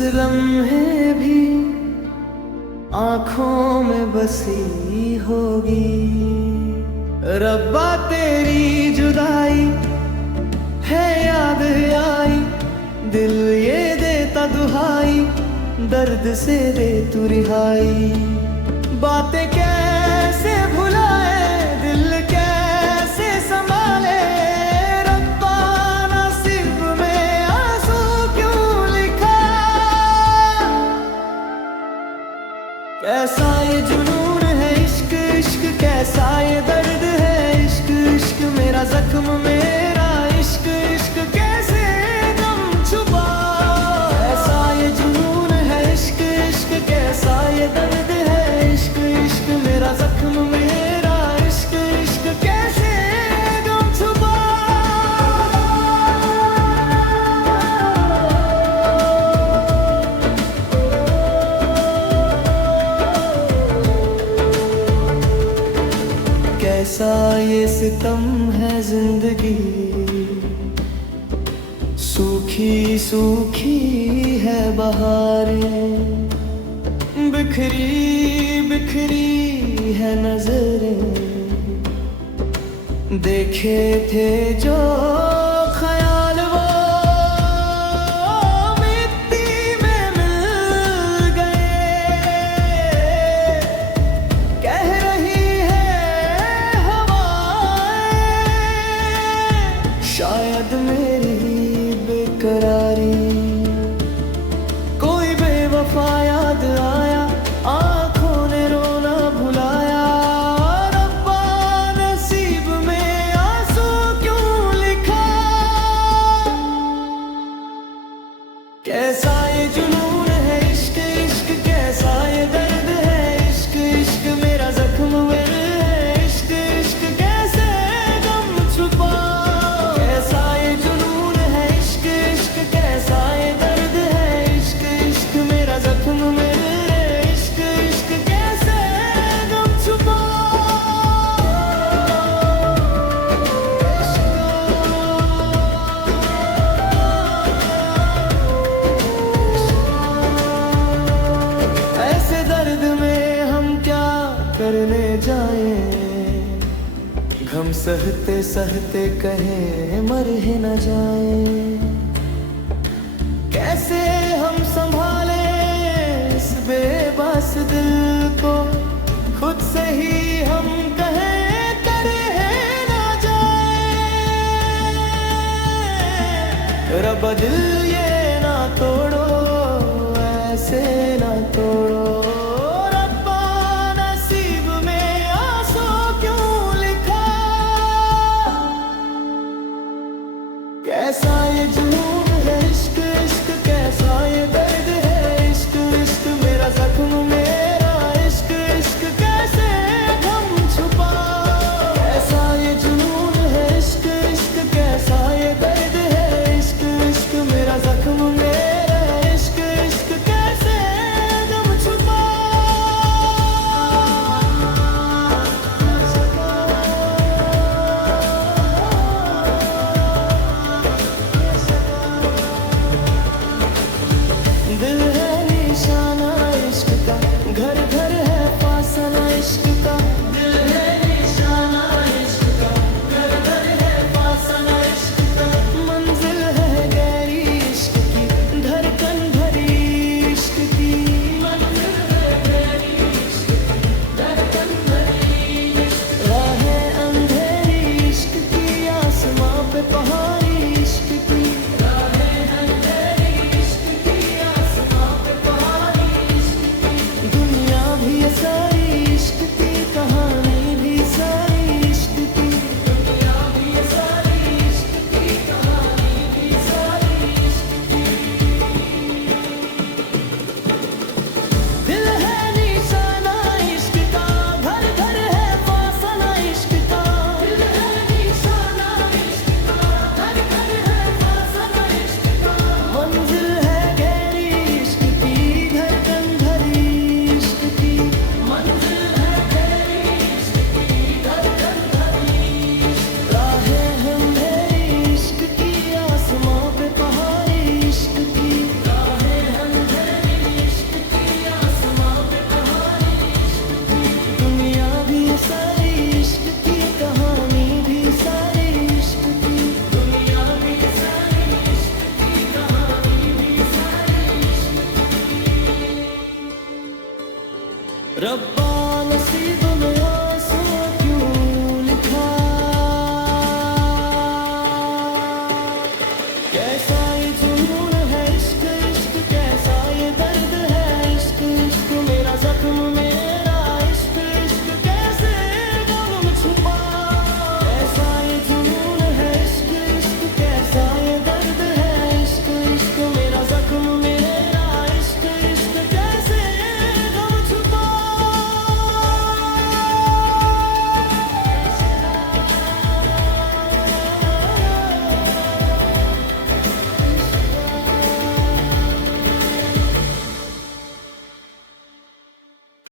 लम्हे भी आंखों में बसी होगी। रब्बा तेरी जुदाई है याद आई, दिल ये देता दुहाई, दर्द से दे तू रिहाई। बातें कैसे भुलाए, दिल कैसे संभाले, रब्बा नसीब में आंसू क्यों लिखा। कैसा ये जुनून है इश्क इश्क, कैसा ये दर्द है इश्क इश्क, मेरा जख्म मेरा इश्क इश्क कैसे गम छुपा। कैसा ये जुनून है इश्क इश्क, कैसा ये दर्द है इश्क इश्क, मेरा जख्म मेरा इश्क इश्क कैसे गम छुपा। कैसा ये सितम है जिंदगी, सूखी सूखी है बहारें, बिखरी बिखरी है नजरें। देखे थे जो ख्याल वो मिट्टी में मिल गए। कह रही है हवाएं शायद मेरी बेकरारी, कोई बेवफा याद आया, आंखों ने रोना भुलाया। रब्बा नसीब में आंसू क्यों लिखा। कैसा ये जुनून है इश्क इश्क, कैसा ये दर्द है इश्क इश्क, मेरा जख्म है इश्क इश्क कैसे गम छुपा। कैसा ये जुनून है इश्क इश्क, कैसा ये दर्द है इश्क इश्क, मेरा जख्म मेरे इश्क इश्क कैसे गम छुपा। ऐसे दर्द में हम क्या करने जाएं, गम सहते सहते कहीं मर ही न जाएं। कैसे हम संभाले इस बेबस दिल को, खुद से ही हम कहें करे ना जाए। रब्बा दिल ये ना तोड़ो, ऐसे ना तोड़ो। रब्बा नसीब में आंसू क्यों लिखा। कैसा ये जुनून है इश्क इश्क, कैसा ये दर्द है इश्क इश्क, मेरा जख्म मेरा इश्क इश्क कैसे गम छुपा। कैसा ये जुनून है इश्क इश्क, कैसा ये दर्द है इश्क इश्क, मेरा जख्म मेरा इश्क इश्क कैसे गम छुपा। दिल है निशाना इश्क का, घर घर है फासला इश्क का। दिल है निशाना इश्क का, घर घर है फासला इश्क का। मंजिल है गहरी इश्क की, धड़कन भरी इश्क की। मंजिल है गहरी इश्क की, धड़कन भरी इश्क की। राहें अंधेरी इश्क की, आसमां पे पहाड़ी इश्क की। राहें अंधेरी इश्क की, आसमां पे पहाड़ी इश्क की। दुनिया भी ये सारी इश्क की कहानी। रब्बा